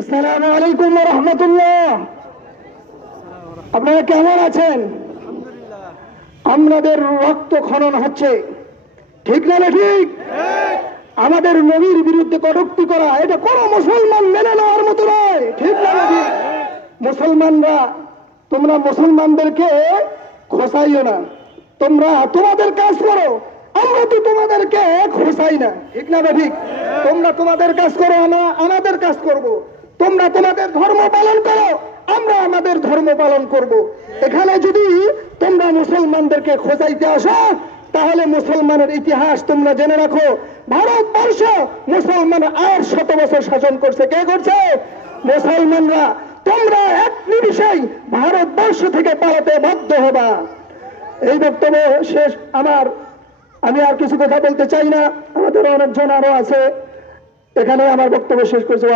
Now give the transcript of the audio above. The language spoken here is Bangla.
আসসালামু আলাইকুম ওয়া রাহমাতুল্লাহ। আপনারা কেমন আছেন? আমাদের রক্ত খনন হচ্ছে, ঠিক না? ঠিক। আমাদের নবীর বিরুদ্ধে কটূক্তি করা এটা কোনো মুসলমান মেনে নেওয়ার মতো নয়, ঠিক না? ঠিক। মুসলমানরা, তোমরা মুসলমানদেরকে খোসাইও না, তোমরা তোমাদের কাজ করো, আমরা তো তোমাদেরকে খোসাই না, ঠিক না? ঠিক। তোমরা তোমাদের কাজ করো, আমরা আমাদের কাজ করব। তোমরা তোমাদের ধর্ম পালন করো, আমরা আমাদের ধর্ম পালন করব। এখানে যদি তোমরা মুসলমানদেরকে খোঁজাইতে আসো, তাহলে মুসলমানের ইতিহাস তোমরা জেনে রাখো। ভারতবর্ষ মুসলমান 800 বছর শাসন করছে। কে করছে? মুসলমানরা। তোমরা এক নিমিষেই ভারতবর্ষ থেকে পালাতে বাধ্য হবা। এই বক্তব্য শেষ আমার। আমি আর কিছু কথা বলতে চাই না, আমাদের অনেকজন আরো আছে। এখানে আমার বক্তব্য শেষ করছে।